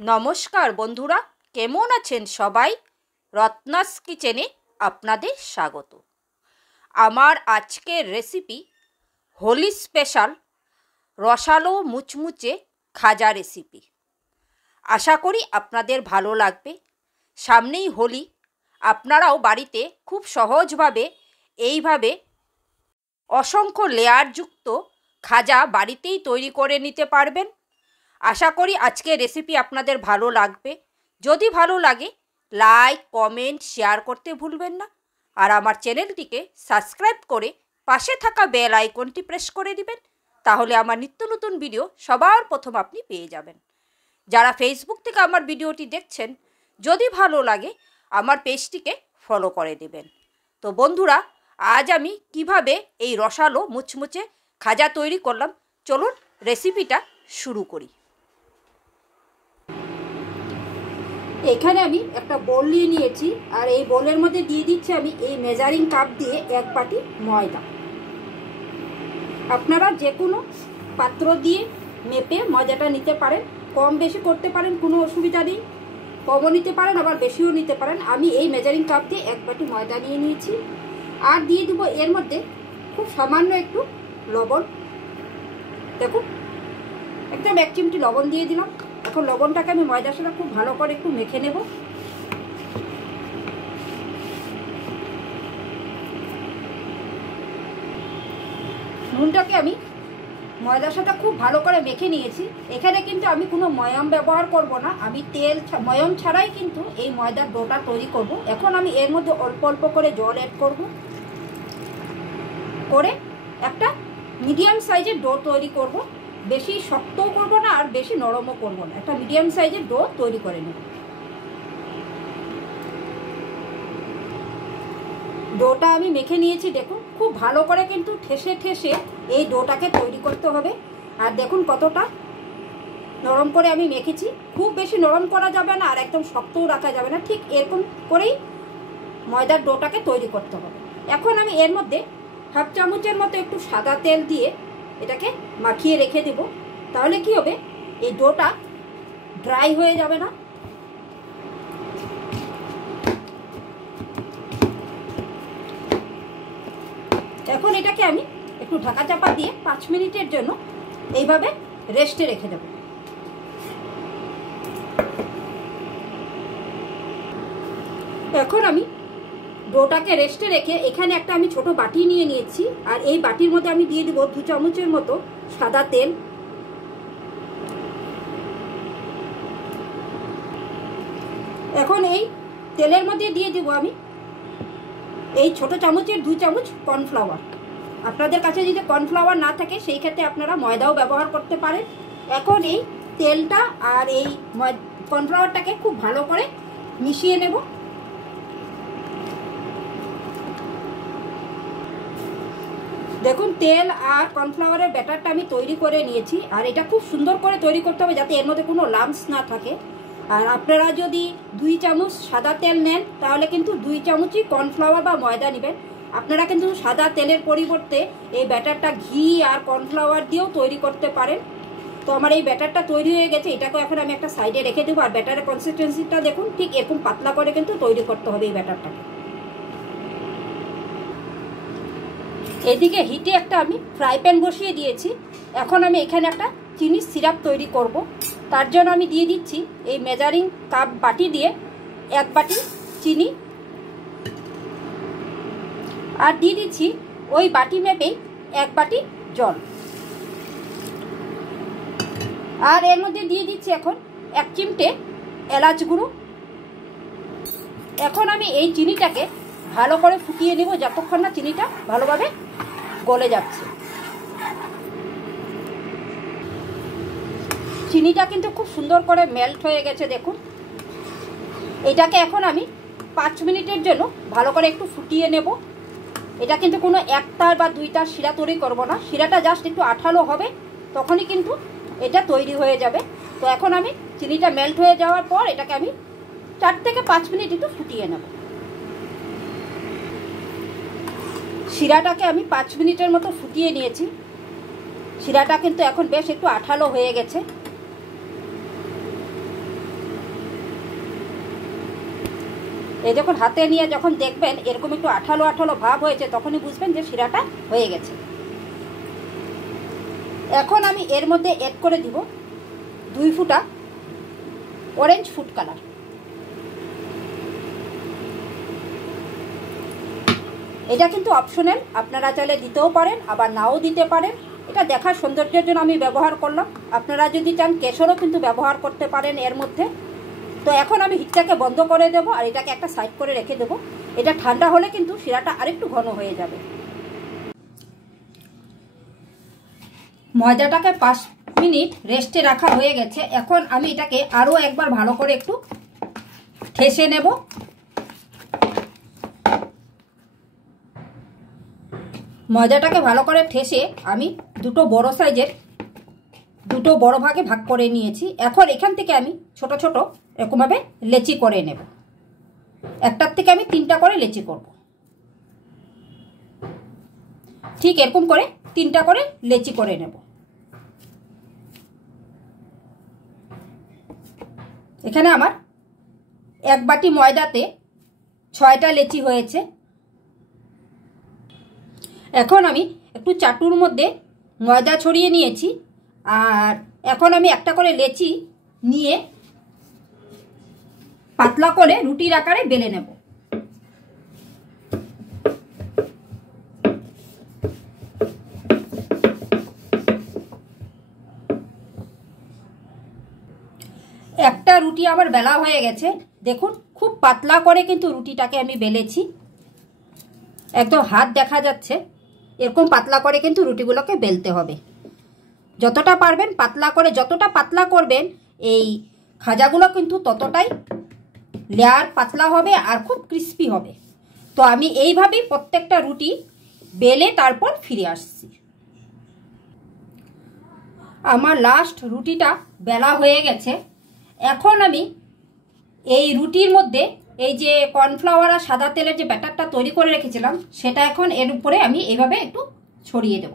নমস্কার বন্ধুরা, কেমন আছেন সবাই? রত্নাস কিচেনে আপনাদের স্বাগত। আমার আজকের রেসিপি হোলি স্পেশাল রসালো মুচমুচে খাজা রেসিপি। আশা করি আপনাদের ভালো লাগবে। সামনেই হোলি, আপনারাও বাড়িতে খুব সহজভাবে এইভাবে অসংখ্য লেয়ারযুক্ত খাজা বাড়িতেই তৈরি করে নিতে পারবেন। আশা করি আজকের রেসিপি আপনাদের ভালো লাগবে। যদি ভালো লাগে লাইক, কমেন্ট, শেয়ার করতে ভুলবেন না। আর আমার চ্যানেলটিকে সাবস্ক্রাইব করে পাশে থাকা বেল আইকনটি প্রেস করে দিবেন, তাহলে আমার নিত্য নতুন ভিডিও সবার প্রথম আপনি পেয়ে যাবেন। যারা ফেসবুক থেকে আমার ভিডিওটি দেখছেন, যদি ভালো লাগে আমার পেজটিকে ফলো করে দেবেন। তো বন্ধুরা, আজ আমি কিভাবে এই রসালো মুচমুচে খাজা তৈরি করলাম, চলুন রেসিপিটা শুরু করি। এখানে আমি একটা বোল নিয়ে নিয়েছি, আর এই বোলের মধ্যে দিয়ে দিচ্ছি আমি এই মেজারিং কাপ দিয়ে 1 বাটি ময়দা। আপনারা যে কোনো পাত্র দিয়ে মেপে ময়দাটা নিতে পারেন, কম বেশি করতে পারেন, কোনো অসুবিধা নেই। কমও নিতে পারেন, আবার বেশিও নিতে পারেন। আমি এই মেজারিং কাপ দিয়ে 1 বাটি ময়দা নিয়ে নিয়েছি। আর দিয়ে দেবো এর মধ্যে খুব সামান্য একটু লবণ। দেখুন, একদম 1 চিমটি লবণ দিয়ে দিলাম। এখন লবণটাকে আমি ময়দার সাথে খুব ভালো করে একটু মেখে নেব। নুনটাকে আমি ময়দার সাথে খুব ভালো করে মেখে নিয়েছি। এখানে কিন্তু আমি কোনো ময়াম ব্যবহার করব না, আমি ময়াম ছাড়াই কিন্তু এই ময়দার ডোটা তৈরি করব। এখন আমি এর মধ্যে অল্প অল্প করে জল অ্যাড করব, করে একটা মিডিয়াম সাইজের ডো তৈরি করব। বেশি শক্তও করব না, আর বেশি নরমও করব না, একটা মিডিয়াম সাইজের ডো তৈরি করে নেব। ডোটা আমি মেখে নিয়েছি। দেখুন, খুব ভালো করে কিন্তু ঠেসে ঠেসে এই ডোটাকে তৈরি করতে হবে। আর দেখুন কতটা নরম করে আমি মেখেছি। খুব বেশি নরম করা যাবে না, আর একদম শক্তও রাখা যাবে না, ঠিক এরকম করেই ময়দার ডোটাকে তৈরি করতে হবে। এখন আমি এর মধ্যে 1/2 চামচের মতো একটু সাদা তেল দিয়ে এটাকে মাখিয়ে রেখে দেব। তাহলে কি হবে, এই ডোটা ড্রাই হয়ে যাবে না। এখন এটাকে আমি একটু ঢাকা চাপা দিয়ে 5 মিনিটের জন্য এইভাবে রেস্টে রেখে দেব। এখন আমি ডোটাকে রেস্টে রেখে এখানে একটা আমি ছোট বাটি নিয়ে নিয়েছি, আর এই বাটির মধ্যে আমি দিয়ে দেব 2 চামচের মতো সাদা তেল। এখন এই তেলের মধ্যে দিয়ে দেব আমি এই ছোট চামচের 2 চামচ কর্নফ্লাওয়ার। আপনাদের কাছে যদি কর্নফ্লাওয়ার না থাকে সেই ক্ষেত্রে আপনারা ময়দাও ব্যবহার করতে পারেন। এখন এই তেলটা আর এই কর্নফ্লাওয়ারটাকে খুব ভালো করে মিশিয়ে নেব। দেখুন, তেল আর কর্নফ্লাওয়ারের ব্যাটারটা আমি তৈরি করে নিয়েছি, আর এটা খুব সুন্দর করে তৈরি করতে হবে যাতে এর মধ্যে কোনো লাম্পস না থাকে। আর আপনারা যদি 2 চামচ সাদা তেল নেন, তাহলে কিন্তু 2 চামচই কর্নফ্লাওয়ার বা ময়দা নেবেন। আপনারা কিন্তু সাদা তেলের পরিবর্তে এই ব্যাটারটা ঘি আর কর্নফ্লাওয়ার দিয়েও তৈরি করতে পারেন। তো আমার এই ব্যাটারটা তৈরি হয়ে গেছে, এটাকে এখন আমি একটা সাইডে রেখে দেবো। আর ব্যাটারের কনসিস্টেন্সিটা দেখুন, ঠিক এরকম পাতলা করে কিন্তু তৈরি করতে হবে এই ব্যাটারটাকে। এদিকে হিটে একটা আমি ফ্রাই প্যান বসিয়ে দিয়েছি। এখন আমি এখানে একটা চিনির সিরাপ তৈরি করব। তার জন্য আমি দিয়ে দিচ্ছি এই মেজারিং কাপ বাটি দিয়ে 1 বাটি চিনি, আর দিয়ে দিচ্ছি ওই বাটি মেপেই 1 বাটি জল। আর এর মধ্যে দিয়ে দিচ্ছি এখন 1 চিমটে এলাচ গুঁড়ো। এখন আমি এই চিনিটাকে ভালো করে ফুটিয়ে নেব যতক্ষণ না চিনিটা ভালোভাবে গলে যাচ্ছে। চিনিটা কিন্তু খুব সুন্দর করে মেল্ট হয়ে গেছে, দেখুন। এটাকে এখন আমি 5 মিনিটের জন্য ভালো করে একটু ফুটিয়ে নেব। এটা কিন্তু কোনো 1 তার বা 2 তার শিরা তৈরি করব না, শিরাটা জাস্ট একটু আঠালো হবে, তখনই কিন্তু এটা তৈরি হয়ে যাবে। তো এখন আমি চিনিটা মেল্ট হয়ে যাওয়ার পর এটাকে আমি 4 থেকে 5 মিনিট একটু ফুটিয়ে নেব। শিরাটাকে আমি 5 মিনিটের মতো ফুটিয়ে নিয়েছি। শিরাটা কিন্তু এখন বেশ একটু আঠালো হয়ে গেছে। এই যখন হাতে নিয়ে যখন দেখবেন এরকম একটু আঠালো আঠালো ভাব হয়েছে, তখনই বুঝবেন যে শিরাটা হয়ে গেছে। এখন আমি এর মধ্যে অ্যাড করে দিব 2 ফুটা অরেঞ্জ ফুড কালার। এটা কিন্তু অপশনাল, আপনারা চাইলে দিতেও পারেন আবার নাও দিতে পারেন। এটা দেখার সৌন্দর্যের জন্য আমি ব্যবহার করলাম। আপনারা যদি চান কেশরও কিন্তু ব্যবহার করতে পারেন এর মধ্যে। তো এখন আমি হিটটাকে বন্ধ করে দেব আর এটাকে একটা সাইড করে রেখে দেব। এটা ঠান্ডা হলে কিন্তু শিরাটা আরেকটু ঘন হয়ে যাবে। ময়দাটাকে 5 মিনিট রেস্টে রাখা হয়ে গেছে। এখন আমি এটাকে আরও একবার ভালো করে একটু ঠেসে নেব। ময়দাটাকে ভালো করে ঠেসে আমি দুটো বড় সাইজের দুটো বড় ভাগে ভাগ করে নিয়েছি। এখন এখান থেকে আমি ছোট ছোট এরকমভাবে লেচি করে নেব। একটার থেকে আমি 3টা করে লেচি করব। ঠিক এরকম করে 3টা করে লেচি করে নেব। এখানে আমার 1 বাটি ময়দাতে 6টা লেচি হয়েছে। এখন আমি একটু চাটুর মধ্যে ময়দা ছড়িয়ে নিয়েছি আর এখন আমি একটা করে লেচি নিয়ে পাতলা করে রুটির আকারে বেলে নেব। একটা রুটি আমার বেলা হয়ে গেছে। দেখুন খুব পাতলা করে কিন্তু রুটিটাকে আমি বেলেছি, একদম হাত দেখা যাচ্ছে। এরকম পাতলা করে কিন্তু রুটিগুলোকে বেলতে হবে। যতটা পারবেন পাতলা করে, যতটা পাতলা করবেন এই খাজাগুলো কিন্তু ততটাই লেয়ার পাতলা হবে আর খুব ক্রিস্পি হবে। তো আমি এইভাবেই প্রত্যেকটা রুটি বেলে তারপর ফিরে আসছি। আমার লাস্ট রুটিটা বেলা হয়ে গেছে। এখন আমি এই রুটির মধ্যে এই যে কর্নফ্লাওয়ার আর সাদা তেলের যে ব্যাটারটা তৈরি করে রেখেছিলাম সেটা এখন এর উপরে আমি এইভাবে একটু ছড়িয়ে দেব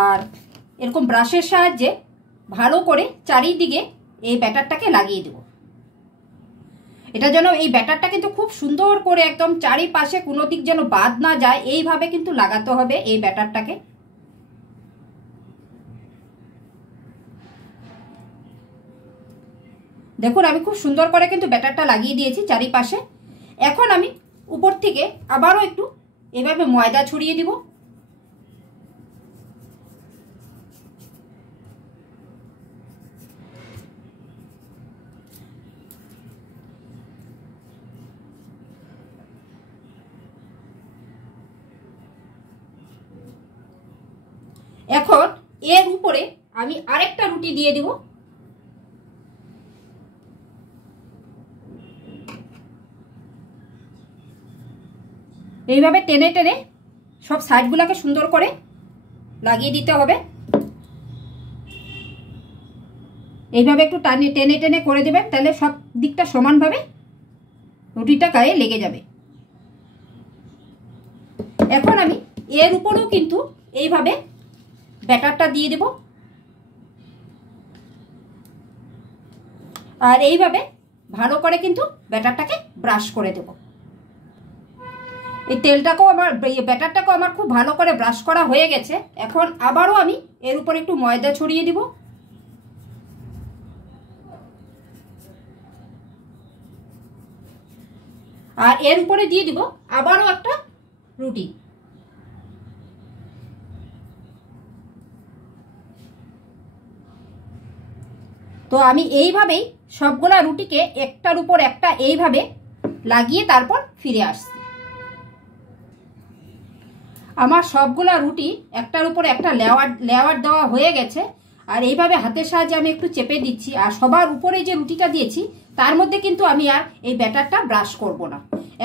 আর এরকম ব্রাশের সাহায্যে ভালো করে চারিদিকে এই ব্যাটারটাকে লাগিয়ে দেব। এটা যেন এই ব্যাটারটা কিন্তু খুব সুন্দর করে একদম চারিপাশে কোনো দিক যেন বাদ না যায়, এইভাবে কিন্তু লাগাতে হবে এই ব্যাটারটাকে। দেখুন আমি খুব সুন্দর করে কিন্তু ব্যাটারটা লাগিয়ে দিয়েছি চারিপাশে। এখন আমি উপর থেকে আবারও একটু এভাবে ময়দা ছড়িয়ে দিব। এখন এর উপরে আমি আরেকটা রুটি দিয়ে দিব। এইভাবে টেনে টেনে সব সাইডগুলোকে সুন্দর করে লাগিয়ে দিতে হবে। এইভাবে একটু টেনে টেনে করে দেবেন, তাহলে সব দিকটা সমানভাবে রুটিটা গায়ে লেগে যাবে। এখন আমি এর উপরেও কিন্তু এইভাবে ব্যাটারটা দিয়ে দেব আর এইভাবে ভালো করে কিন্তু ব্যাটারটাকে ব্রাশ করে দেব। এই তেলটাকেও আমার ব্যাটারটাকেও আমার খুব ভালো করে ব্রাশ করা হয়ে গেছে। এখন আবারও আমি এর উপরে একটু ময়দা ছড়িয়ে দিব আর এর উপরে দিয়ে দিব আবারও একটা রুটি। তো আমি এইভাবেই সবগুলা রুটিকে একটার উপর একটা এইভাবে লাগিয়ে তারপর ফিরে আসছি। আমার সবগুলা রুটি একটার উপর একটা লেয়ার দেওয়া হয়ে গেছে আর এইভাবে হাতের সাহায্যে আমি একটু চেপে দিচ্ছি। আর সবার উপরে যে রুটিটা দিয়েছি তার মধ্যে কিন্তু আমি আর এই ব্যাটারটা ব্রাশ করব না।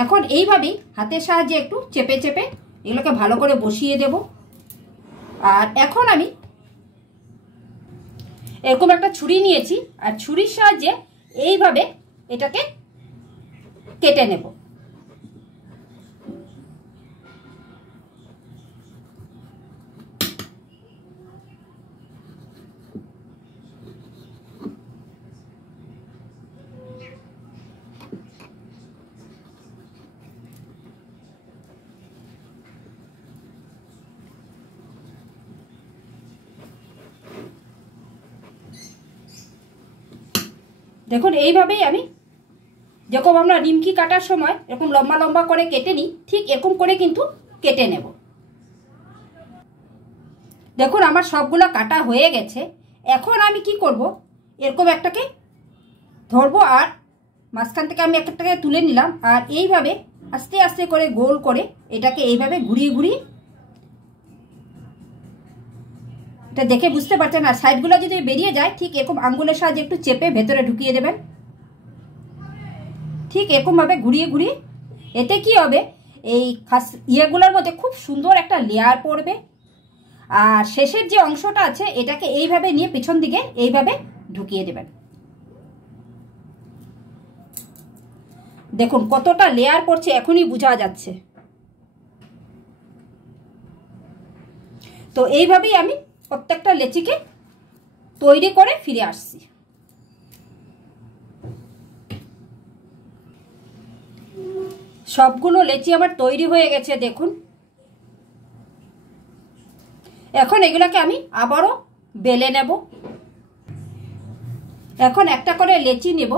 এখন এইভাবেই হাতের সাহায্যে একটু চেপে চেপে এগুলোকে ভালো করে বসিয়ে দেব। আর এখন আমি এরকম একটা ছুরি নিয়েছি আর ছুরির সাহায্যে এইভাবে এটাকে কেটে নেব। দেখুন এইভাবেই আমি যেরকম আমরা নিমকি কাটার সময় এরকম লম্বা লম্বা করে কেটে নিই, ঠিক এরকম করে কিন্তু কেটে নেব। দেখুন আমার সবগুলো কাটা হয়ে গেছে। এখন আমি কি করব, এরকম একটাকে ধরবো আর মাঝখান থেকে আমি একটাকে তুলে নিলাম, আর এইভাবে আস্তে আস্তে করে গোল করে এটাকে এইভাবে ঘুরিয়ে ঘুরিয়ে, এটা দেখে বুঝতে পারছেন, আর সাইডগুলো যদি বেরিয়ে যায় ঠিক এরকম আঙ্গুলের সাহায্যে একটু চেপে ভেতরে ঢুকিয়ে দেবেন, ঠিক এরকমভাবে ঘুরিয়ে ঘুরিয়ে। এতে কি হবে, এই ইয়েগুলোর মধ্যে খুব সুন্দর একটা লেয়ার পড়বে। আর শেষের যে অংশটা আছে এটাকে এইভাবে নিয়ে পিছন দিকে এইভাবে ঢুকিয়ে দেবেন। দেখুন কতটা লেয়ার পড়ছে এখনই বোঝা যাচ্ছে। তো এইভাবেই আমি প্রত্যেকটা লেচিকে তৈরি করে ফিরে আসছি। সবগুলো লেচি আমার তৈরি হয়ে গেছে দেখুন। এখন এগুলোকে আমি আবারও বেলে নেব। এখন একটা করে লেচি নেব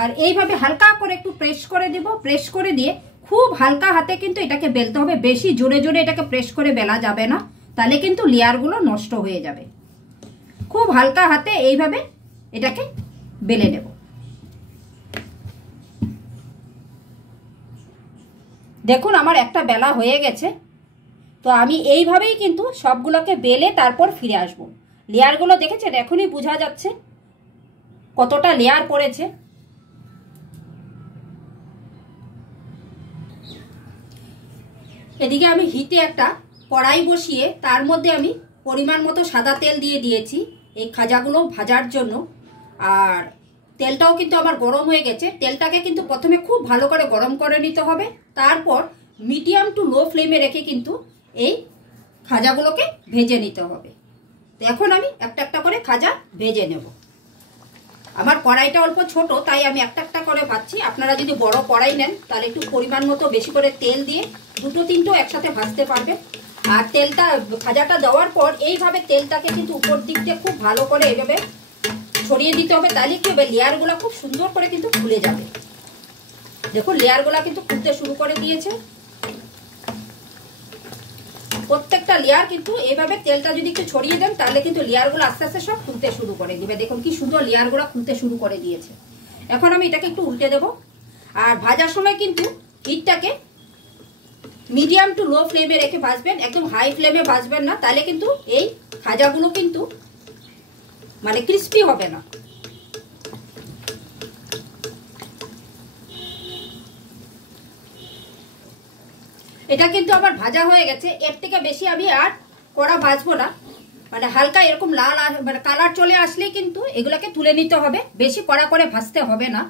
আর এইভাবে হালকা করে একটু প্রেস করে দেব। প্রেস করে দিয়ে খুব হালকা হাতে কিন্তু এটাকে বেলতে হবে, বেশি জোরে জোরে এটাকে প্রেস করে বেলা যাবে না, তাহলে কিন্তু লেয়ারগুলো নষ্ট হয়ে যাবে। খুব হালকা হাতে এইভাবে এটাকে বেলে নেব। দেখুন আমার একটা বেলা হয়ে গেছে। তো আমি এইভাবেই কিন্তু সবগুলোকে বেলে তারপর ফিরে আসব। লেয়ারগুলো দেখেছেন, এখনই বোঝা যাচ্ছে কতটা লেয়ার পড়েছে। এদিকে আমি হিটে একটা কড়াই বসিয়ে তার মধ্যে আমি পরিমাণ মতো সাদা তেল দিয়ে দিয়েছি এই খাজাগুলো ভাজার জন্য। আর তেলটাও কিন্তু আমার গরম হয়ে গেছে। তেলটাকে কিন্তু প্রথমে খুব ভালো করে গরম করে নিতে হবে, তারপর মিডিয়াম টু লো ফ্লেমে রেখে কিন্তু এই খাজাগুলোকে ভেজে নিতে হবে। তো এখন আমি একটা একটা করে খাজা ভেজে নেব। আমার কড়াইটা অল্প ছোট, তাই আমি একটা একটা করে ভাজছি। আপনারা যদি বড় কড়াই নেন তাহলে একটু পরিমাণ মতো বেশি করে তেল দিয়ে দুটো তিনটেও একসাথে ভাজতে পারবেন। আর তেলটা খাজাটা দেওয়ার পর এইভাবে তেলটাকে কিন্তু উপর দিক দিয়ে খুব ভালো করে এইভাবে ছড়িয়ে দিতে হবে, তাহলে কি হবে, লেয়ারগুলো খুব সুন্দর করে কিন্তু খুলে যাবে। দেখুন লেয়ারগুলো কিন্তু খুলতে শুরু করে দিয়েছে। প্রত্যেকটা লেয়ার কিন্তু এইভাবে তেলটা যদি একটু ছড়িয়ে দেন তাহলে কিন্তু লেয়ারগুলো আস্তে আস্তে সব খুলতে শুরু করে দিবে। দেখুন কি সুন্দর লেয়ারগুলো খুলতে শুরু করে দিয়েছে। এখন আমি এটাকে একটু উল্টে দেব। আর ভাজার সময় কিন্তু হিটটাকে মিডিয়াম টু লো ফ্লেমে রেখে ভাজবেন, একদম হাই ফ্লেমে ভাজবেন না, তাহলে কিন্তু এই খাজাগুলো কিন্তু মানে ক্রিস্পি হবে না। এটা কিন্তু আমার ভাজা হয়ে গেছে। এর থেকে বেশি আমি আর কড়া ভাজবো না, মানে হালকা এরকম লাল মানে কালার চলে আসলেই কিন্তু এগুলোকে তুলে নিতে হবে, বেশি কড়া করে ভাজতে হবে না।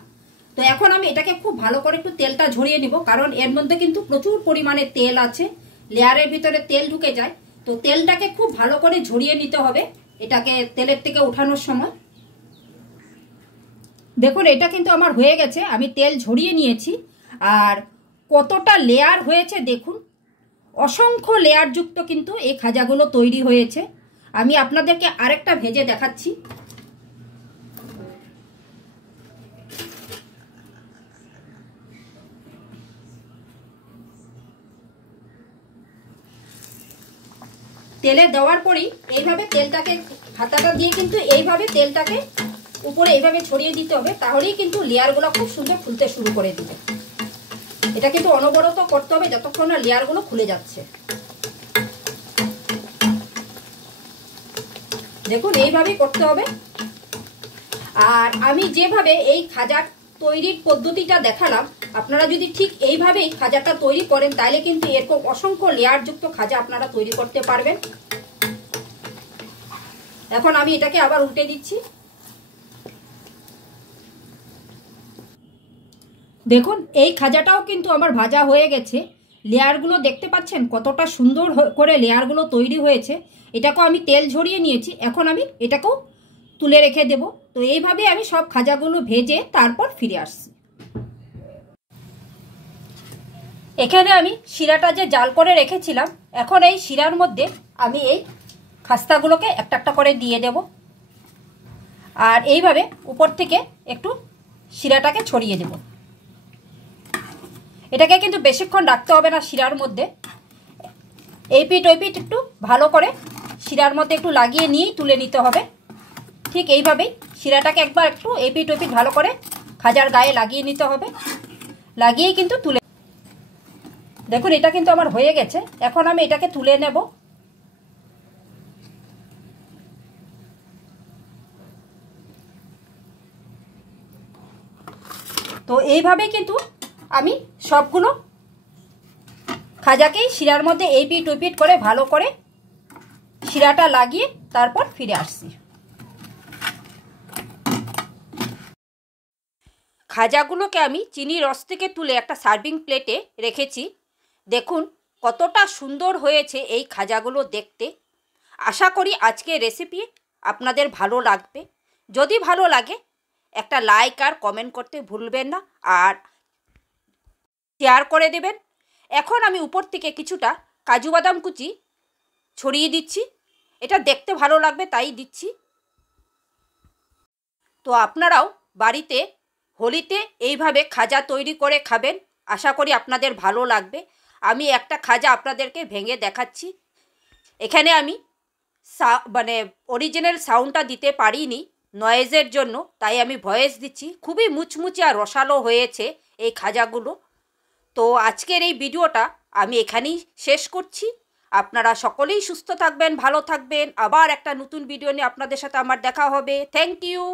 তো এখন আমি এটাকে খুব ভালো করে একটু তেলটা ঝরিয়ে নিব, কারণ এর মধ্যে কিন্তু প্রচুর পরিমাণে তেল আছে, লেয়ারের ভিতরে তেল ঢুকে যায়। তো তেলটাকে খুব ভালো করে ঝরিয়ে নিতে হবে এটাকে তেলের থেকে উঠানোর সময়। দেখুন এটা কিন্তু আমার হয়ে গেছে, আমি তেল ঝরিয়ে নিয়েছি। আর কতটা লেয়ার হয়েছে দেখুন, অসংখ্য লেয়ার যুক্ত কিন্তু এই খাজাগুলো তৈরি হয়েছে। আমি আপনাদেরকে আরেকটা ভেজে দেখাচ্ছি। তেলে দেওয়ার পরেই এইভাবে তেলটাকে হাতাটা দিয়ে কিন্তু এইভাবে তেলটাকে উপরে এইভাবে ছড়িয়ে দিতে হবে, তাহলেই কিন্তু লেয়ারগুলো খুব সুন্দর খুলতে শুরু করে দিবে। এটা কিন্তু অনবরত করতে হবে যতক্ষণ না লেয়ারগুলো খুলে যাচ্ছে। দেখুন এইভাবেই করতে হবে। আর আমি যেভাবে এই খাজা তৈরির পদ্ধতিটা দেখালাম, আপনারা যদি ঠিক এইভাবেই খাজাটা তৈরি করেন তাহলে কিন্তু এরকম অসংখ্য লেয়ারযুক্ত খাজা আপনারা তৈরি করতে পারবেন। এখন আমি এটাকে আবার উল্টে দিচ্ছি। দেখুন এই খাজাটাও কিন্তু আমার ভাজা হয়ে গেছে। লেয়ারগুলো দেখতে পাচ্ছেন কতটা সুন্দর করে লেয়ারগুলো তৈরি হয়েছে। এটাকেও আমি তেল ঝরিয়ে নিয়েছি, এখন আমি এটাকেও তুলে রেখে দেব। তো এইভাবে আমি সব খাজাগুলো ভেজে তারপর ফিরে আসছি। এখানে আমি শিরাটা যে জাল করে রেখেছিলাম, এখন এই শিরার মধ্যে আমি এই খাস্তাগুলোকে একটা একটা করে দিয়ে দেব। আর এইভাবে উপর থেকে একটু শিরাটাকে ছড়িয়ে দেব। এটাকে কিন্তু বেশিক্ষণ রাখতে হবে না শিরার মধ্যে। এই পিঠ ওই পিঠ একটু ভালো করে শিরার মধ্যে একটু লাগিয়ে নিয়েই তুলে নিতে হবে। ঠিক এইভাবেই শিরাটাকে একবার একটু এই পিঠ ওই পিঠ ভালো করে খাজার গায়ে লাগিয়ে নিতে হবে, লাগিয়েই কিন্তু তুলে। দেখুন এটা কিন্তু আমার হয়ে গেছে। এখন আমি এটাকে তুলে নেব। তো এইভাবেই কিন্তু আমি সবগুলো খাজাকেই শিরার মধ্যে এই পিঠ ওই পিঠ করে ভালো করে শিরাটা লাগিয়ে তারপর ফিরে আসছি। খাজাগুলোকে আমি চিনির রস থেকে তুলে একটা সার্ভিং প্লেটে রেখেছি। দেখুন কতটা সুন্দর হয়েছে এই খাজাগুলো দেখতে। আশা করি আজকের রেসিপি আপনাদের ভালো লাগবে। যদি ভালো লাগে একটা লাইক আর কমেন্ট করতে ভুলবেন না, আর শেয়ার করে দেবেন। এখন আমি উপর থেকে কিছুটা কাজু বাদাম কুচি ছড়িয়ে দিচ্ছি। এটা দেখতে ভালো লাগবে তাই দিচ্ছি। তো আপনারাও বাড়িতে হোলিতে এইভাবে খাজা তৈরি করে খাবেন। আশা করি আপনাদের ভালো লাগবে। আমি একটা খাজা আপনাদেরকে ভেঙে দেখাচ্ছি। এখানে আমি মানে অরিজিনাল সাউন্ডটা দিতে পারিনি নয়েজের জন্য, তাই আমি ভয়েস দিচ্ছি। খুবই মুচমুচে আর রসালো হয়েছে এই খাজাগুলো। তো আজকের এই ভিডিওটা আমি এখানেই শেষ করছি। আপনারা সকলেই সুস্থ থাকবেন, ভালো থাকবেন। আবার একটা নতুন ভিডিও নিয়ে আপনাদের সাথে আমার দেখা হবে। Thank you.